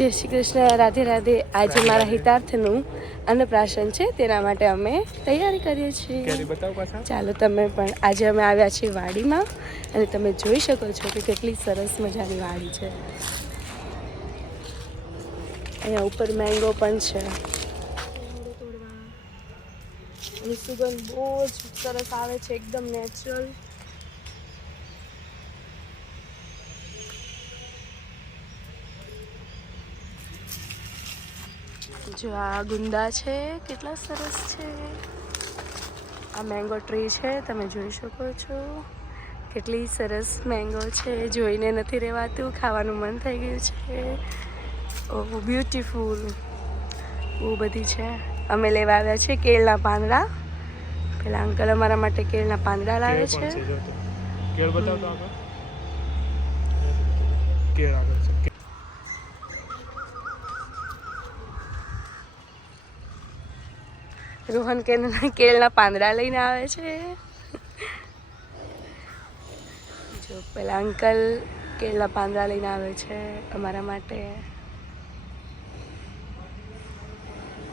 જય શ્રી કૃષ્ણ, રાધે રાધે. આજે મારા હિતાર્થનું અન્નપ્રાશન છે, તેના માટે અમે તૈયારી કરીએ છીએ. ચાલો તમે પણ. આજે અમે આવ્યા છીએ વાડીમાં અને તમે જોઈ શકો છો કે કેટલી સરસ મજાની વાડી છે. અહીંયા ઉપર મેંગો પણ છે. એની સુગંધ બહુ જ સરસ આવે છે, એકદમ નેચરલ. જો આ ગુંદા છે, કેટલા સરસ છે. આ મેંગો ટ્રી છે, તમે જોઈ શકો છો કેટલી સરસ મેંગો છે. જોઈને નથી રહેવાતું, ખાવાનું મન થઈ ગયું છે. ઓહ બ્યુટીફુલ, બહુ બધી છે. અમે લેવા આવ્યા છે કેળના પાંદડા. પેલા અંકલ અમારા માટે કેળના પાંદડા લાવે છે. કેળ બતાવતો આગળ. કેળ આગળ છે. રોહન કેળના પાંદડા લઈને આવે છે. જો પેલા અંકલ કેળના પાંદડા લઈને આવે છે અમારા માટે.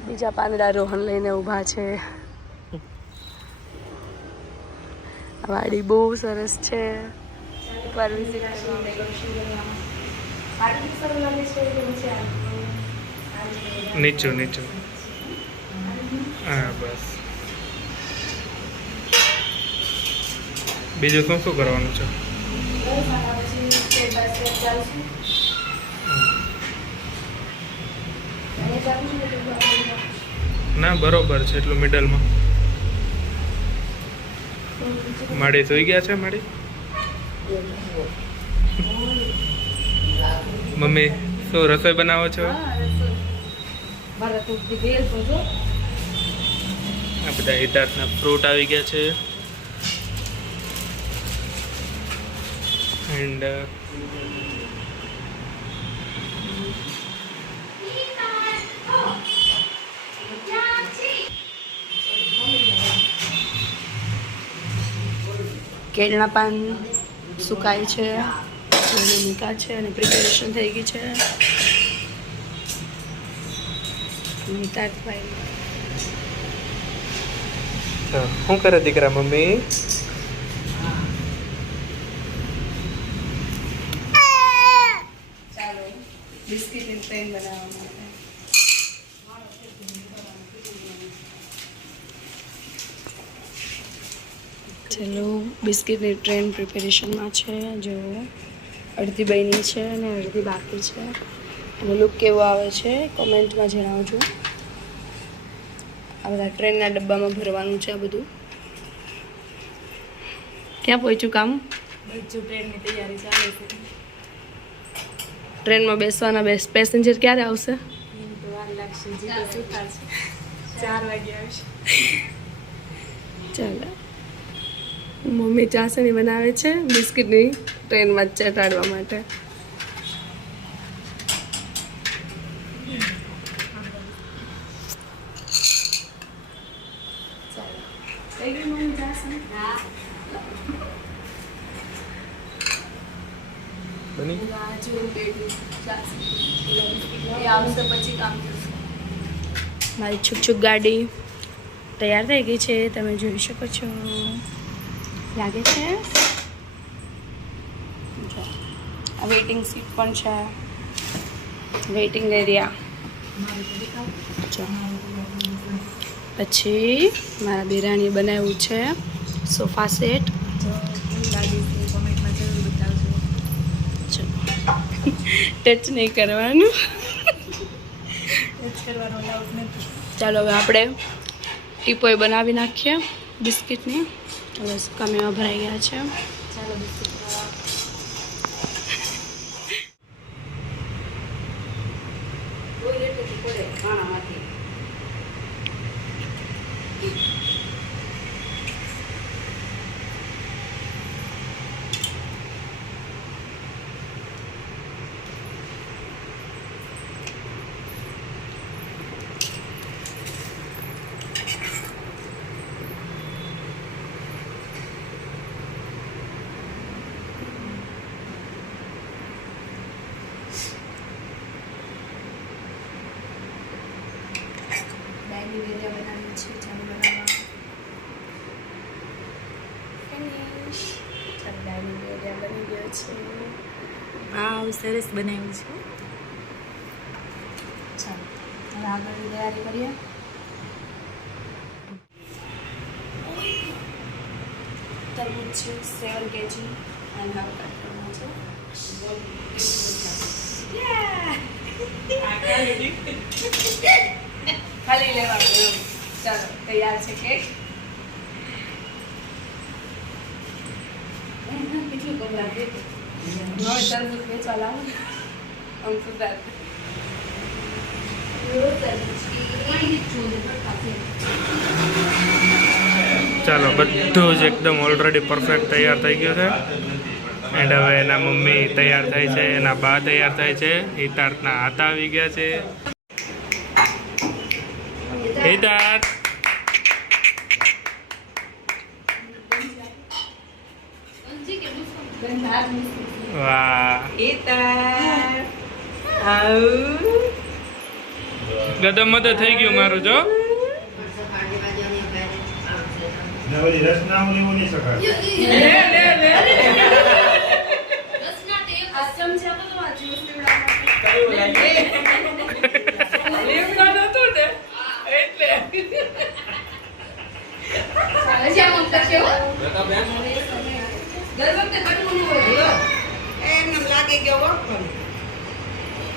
બીજા પાંદડા રોહન લઈને ઊભા છે. વાડી બહુ સરસ છે. એકવાર વિઝિટ નીચું નીચું. હા બસ. બીજું શું શું કરવાનું છે? ના બરોબર છે, એટલું મિડલમાં. માડી સુઈ ગયા છે? માડી મમ્મી શું રસોઈ બનાવો છો? આ બધા હિતાર્થના ફ્રૂટ આવી ગયા છે. એન્ડ કેળના પાન સુકાય છે, મૂકા છે અને પ્રિપેરેશન થઈ ગઈ છે. શું કરે દીકરા? મમ્મી ચાલો બિસ્કિટની ટ્રેન બનાવવા માટે. ચલો બિસ્કિટની ટ્રેન પ્રિપેરેશનમાં છે. જો અડધી બની છે અને અડધી બાકી છે. અને લુક કેવો આવે છે કોમેન્ટમાં જણાવજો. આ બધા ટ્રેનના ડબ્બામાં ભરવાનું છે. આ બધું ક્યાં પહોંચ્યું કામ? ટ્રેનની તૈયારી ચાલે છે. ટ્રેનમાં બેસવાના પેસેન્જર ક્યારે આવશે? 4 વાગે આવશે. ચાલો મમ્મી ચાસણી બનાવે છે બિસ્કિટની ટ્રેનમાં ચટાડવા માટે. મારી છુક છુક ગાડી તૈયાર થઈ ગઈ છે, તમે જોઈ શકો છો. લાગે છે. આ વેઇટિંગ સીટ પણ છે, વેઇટિંગ એરિયા. પછી મારા દેરાણીએ બનાવ્યું છે સોફા સેટ. ટચ નહીં કરવાનું. ચાલો હવે આપણે ટીપોય બનાવી નાખીએ બિસ્કિટની. હવે કમેમાં ભરાઈ ગયા છે. ચાલો બિસ્કિટ ડાયની વેરિયા બનાવી છે ચાલો બનાવવા ફિનિશ ચાલો ડાયની વેરિયા બની ગયો છે વાવ સરસ બનાવ્યું છે ચાલો હવે આગળની તૈયારી કરીએ તરબૂચ છે 7 kg અને હવે કટ કરવાનું છે ખાલી લેવાનું ચાલો તૈયાર છે કેક કેટલું ગભરાટ હવે તરબૂચ વેચવા લાવું આમ સુધાર ચાલો બધું જ એકદમ ઓલરેડી પરફેક્ટ તૈયાર થઈ ગયું છે એન્ડ હવે એના મમ્મી તૈયાર થાય છે એના બા તૈયાર થાય છે હિતાર્થના હાથા આવી ગયા છે હિતાર્થ વાહ ગદમ મદદ થઈ ગયું મારું જો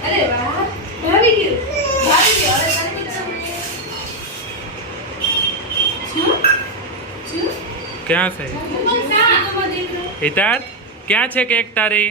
અરે વાહ ભાવી ગયું ભાવી ગયું હવે ક્યાં છે હિતાર્થ ક્યાં છે કેક તારી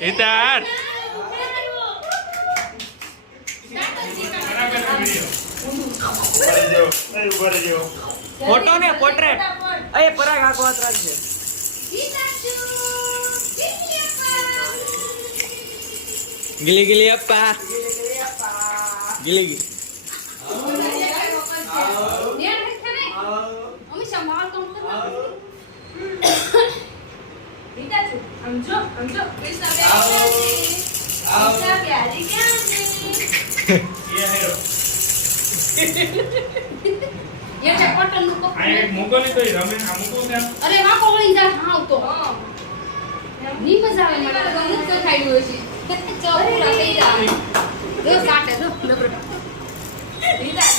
હિતાર્થ ફોટો ને પોર્ટ્રેટ એ પરાગ આખો હાથ રાખજે ગિલી ગિલી અપ્પા ગિલી ગિલી મૂકો નહીં તો રમે આ મૂકો ત્યાં અરે વા કોળી જા હા તો ની મજા આવે મને તો ગમત તો ખાઈ ગયો છે ચોપડા થઈ જાય જો કાટે જો લબડો દીદા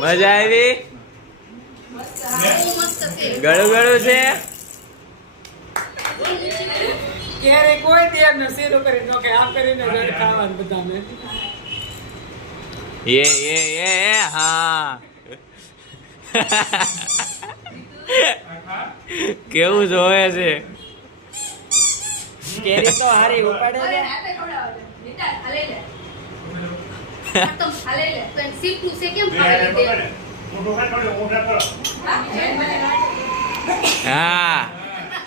મજા આવી ગળું ગળું છે ક્યારે કોઈ દેર ન શેરો કરી નો કે આમ કરીને જડ ખાવાનું બધાને એ હા કેવું જોવે છે કેરી તો હારી ઉપાડે અરે છે હાથે ખવડાવો દીદા હાલે લે તો હાલે લે તો સીટ નું સે કેમ ખાવા દે હા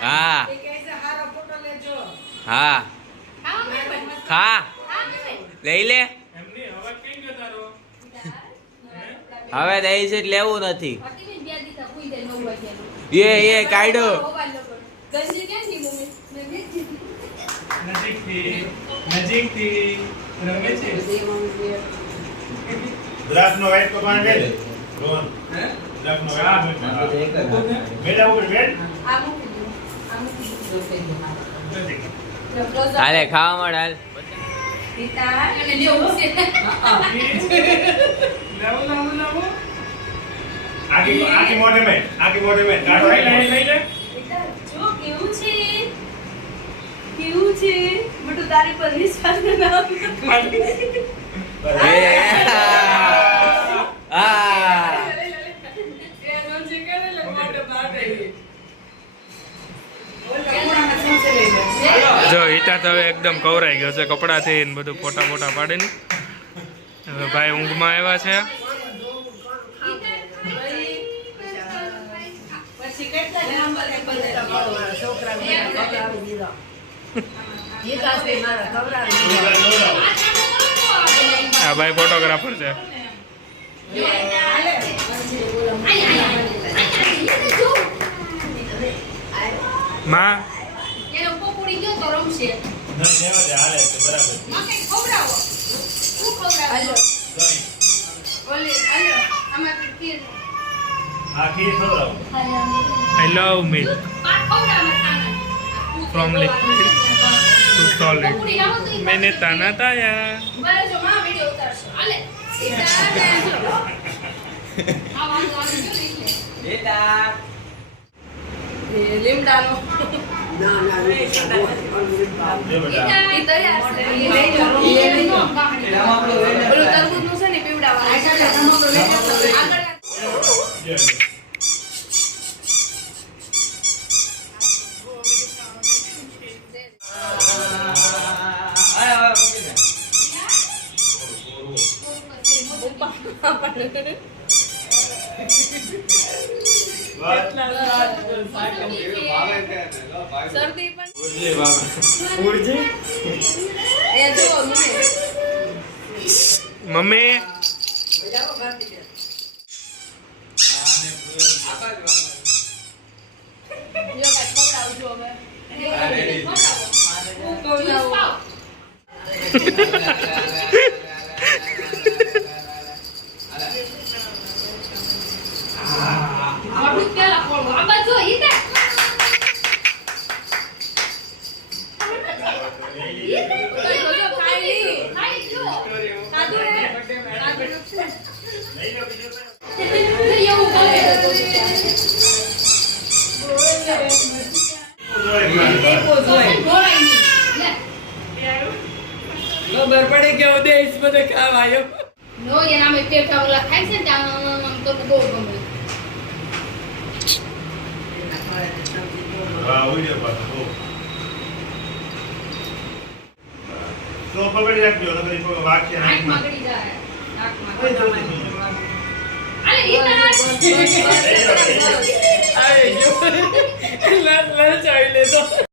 હા હા ખા લઈ લે એમની હવા કઈ ગયો તારો હવે દહીં છે લેવું નથી અતિને બે દીધા કોઈ દે 9 વાગ્યાનો એ કાઢો ગંજી કેમ ની મમ્મી મેં નજીકથી રમે છે દ્રાક્ષનો વાઈટ કપાણ દે રોહન દ્રાક્ષનો વાઈટ બેટા ઉપર બેટ આ મૂકી દો હાલે ખાવા મળે હાલ દીતા અને લેવું છે લાવો આખી મોઢે મેં કાઢો લઈ લે દીતા જો કેવું છે બટુ તારી પર વિશ્વાસ ન હા સિદ્ધાર્થ હવે એકદમ કવરાઈ ગયો છે કપડાથી ને બધું ફોટા ફોટા પાડીને. હવે ભાઈ ઊંઘમાં આવ્યા છે. હા ભાઈ ફોટોગ્રાફર છે. માં I love milk from liquid to solid. मैंने ताना ताया. મમ્મી ખબર પડે કે ઉદેશ બધે ખાવા આવ્યો. નો એના મે પેટા ઓલા ખાય છે ને ત્યાં આમ તો બહુ ગમે. તો પકડી રાખજો નકર વાક્ય આંખ માગડી જાય. આંખ માગડી. અરે ઈ આવે ગયો. લડ ચાવી લેતો.